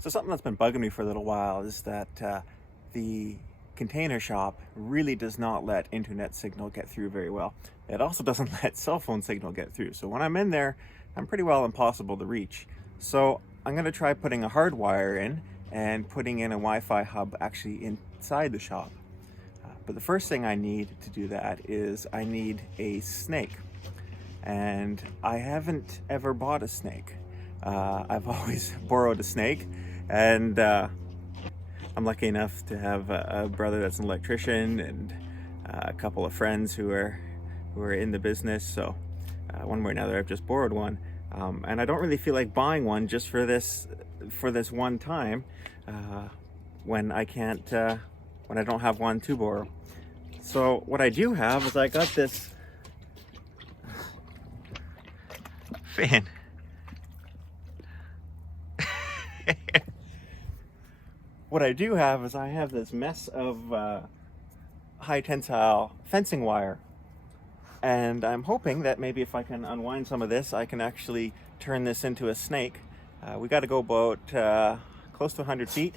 So something that's been bugging me for a little while is that the container shop really does not let internet signal get through very well. It also doesn't let cell phone signal get through. So when I'm in there, I'm pretty well impossible to reach. So I'm going to try putting a hard wire in and putting in a Wi-Fi hub actually inside the shop. But the first thing I need to do that is I need a snake. And I haven't ever bought a snake. I've always borrowed a snake, and I'm lucky enough to have a brother that's an electrician and a couple of friends who are in the business. So one way or another, I've just borrowed one, and I don't really feel like buying one just for this one time when I can't when I don't have one to borrow. So what I do have is I got this fan. What I do have is I have this mess of high tensile fencing wire, and I'm hoping that maybe if I can unwind some of this, I can actually turn this into a snake. We got to go about close to 100 feet,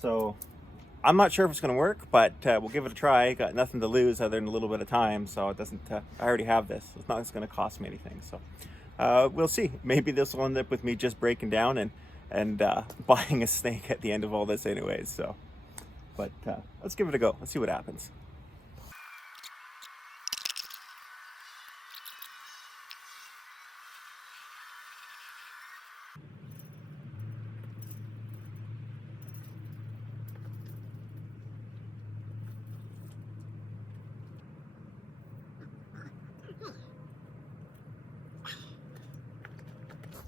so I'm not sure if it's going to work, but we'll give it a try. Got nothing to lose other than a little bit of time, so it doesn't. I already have this. It's not going to cost me anything, so we'll see. Maybe this will end up with me just breaking down and buying a snake at the end of all this anyways. So, but let's give it a go. Let's see what happens.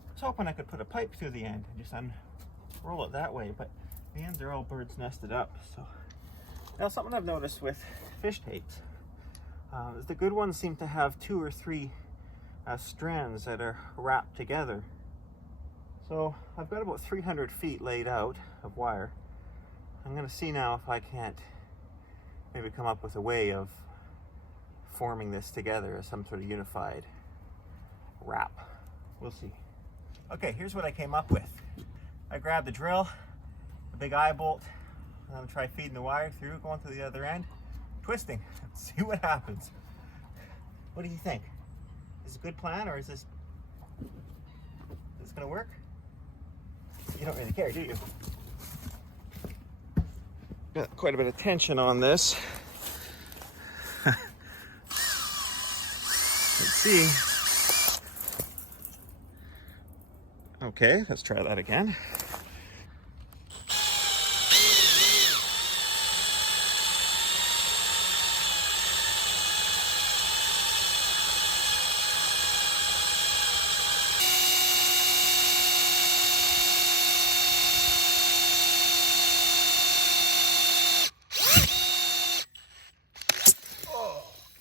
I was hoping I could put a pipe through the end and just unroll it that way, but the ends are all bird's nested up. So now something I've noticed with fish tapes is the good ones seem to have 2 or 3 strands that are wrapped together. So I've got about 300 feet laid out of wire. I'm going to see now if I can't maybe come up with a way of forming this together as some sort of unified wrap. We'll see. Okay, here's what I came up with. I grabbed the drill, a big eye bolt, and I'm gonna try feeding the wire through, going to the other end, twisting, see what happens. What do you think? Is this a good plan, or is this gonna work? You don't really care, do you? Got quite a bit of tension on this. Let's see. Okay, let's try that again.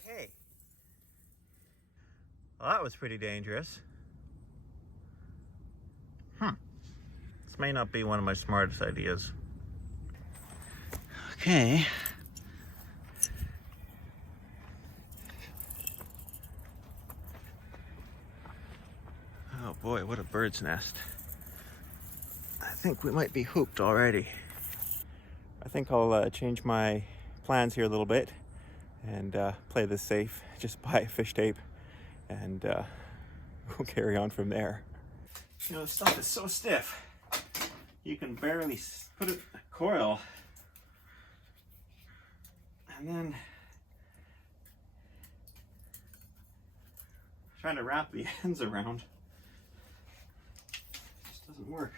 Okay. Well, that was pretty dangerous. This may not be one of my smartest ideas. Okay. Oh boy, what a bird's nest. I think we might be hooked already. I think I'll change my plans here a little bit and play this safe. Just buy fish tape and we'll carry on from there. You know, the stuff is so stiff. You can barely put it in a coil, and then trying to wrap the ends around just doesn't work.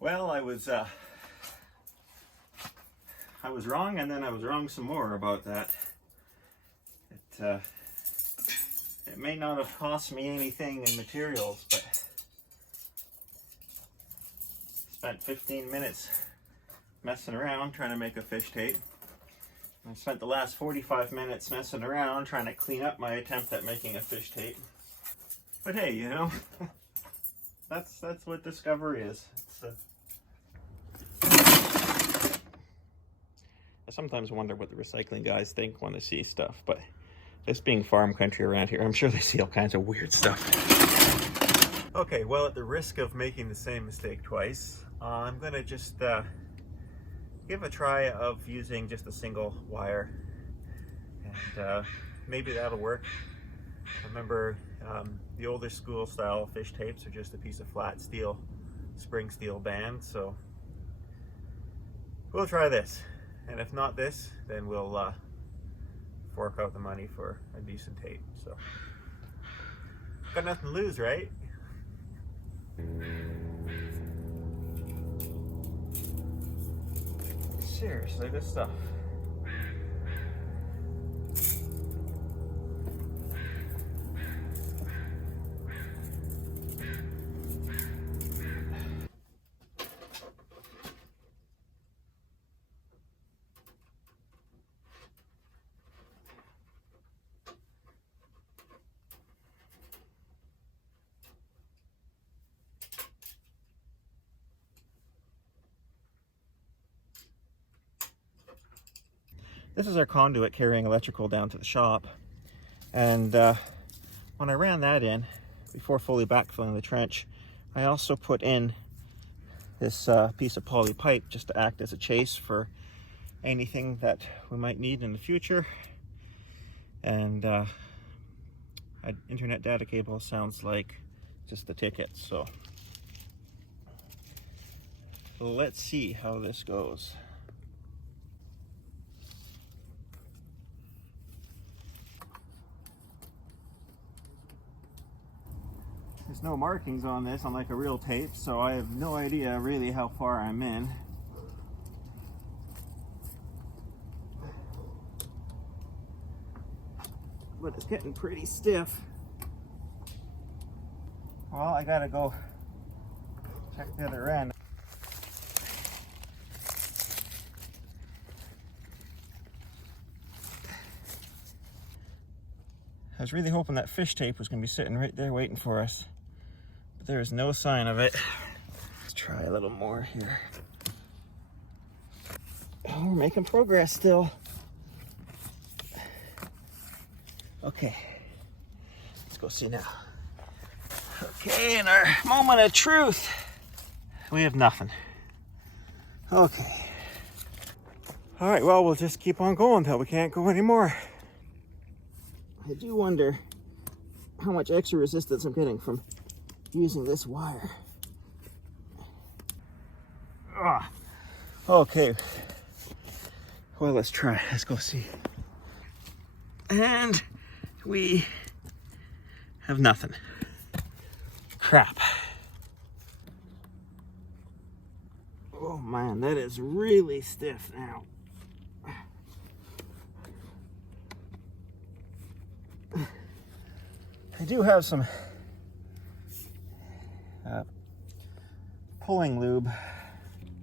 Well, I was wrong, and then I was wrong some more about that. It may not have cost me anything in materials, but spent 15 minutes messing around trying to make a fish tape. I spent the last 45 minutes messing around trying to clean up my attempt at making a fish tape. But hey, you know, that's what discovery is. I sometimes wonder what the recycling guys think when they see stuff, but this being farm country around here, I'm sure they see all kinds of weird stuff. Okay, well, at the risk of making the same mistake twice, I'm gonna just give a try of using just a single wire, and maybe that'll work. I remember the older school style fish tapes are just a piece of flat steel, spring steel band, so we'll try this. And if not this, then we'll fork out the money for a decent tape. So, got nothing to lose, right? Seriously, this stuff. This is our conduit carrying electrical down to the shop, and when I ran that in before fully backfilling the trench, I also put in this piece of poly pipe just to act as a chase for anything that we might need in the future. And an internet data cable sounds like just the ticket, so let's see how this goes. There's no markings on this, unlike a real tape, so I have no idea really how far I'm in. But it's getting pretty stiff. Well, I gotta go check the other end. I was really hoping that fish tape was gonna be sitting right there waiting for us. There is no sign of it. Let's try a little more here. Oh, we're making progress still. Okay, let's go see now. Okay, in our moment of truth, we have nothing. Okay. All right, well, we'll just keep on going until we can't go anymore. I do wonder how much extra resistance I'm getting from using this wire. Okay, well, let's try. Let's go see. And we have nothing. Crap. Oh man, that is really stiff now. I do have some pulling lube.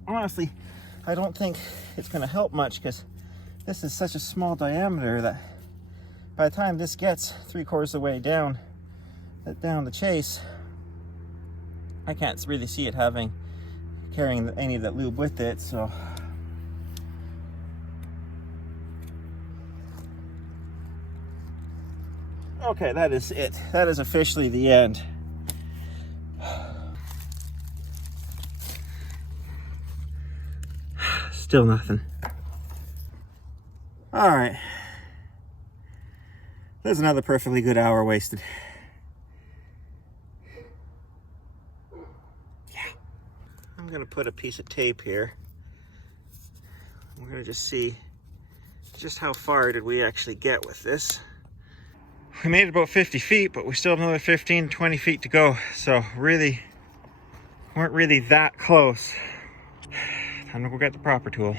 Honestly, I don't think it's going to help much because this is such a small diameter that by the time this gets 3/4 of the way down the chase, I can't really see it carrying any of that lube with it. So okay, that is it. That is officially the end. Still nothing. All right. There's another perfectly good hour wasted. Yeah. I'm gonna put a piece of tape here. We're gonna just see just how far did we actually get with this. We made about 50 feet, but we still have another 15, 20 feet to go. So really, weren't really that close. Time to go get the proper tool.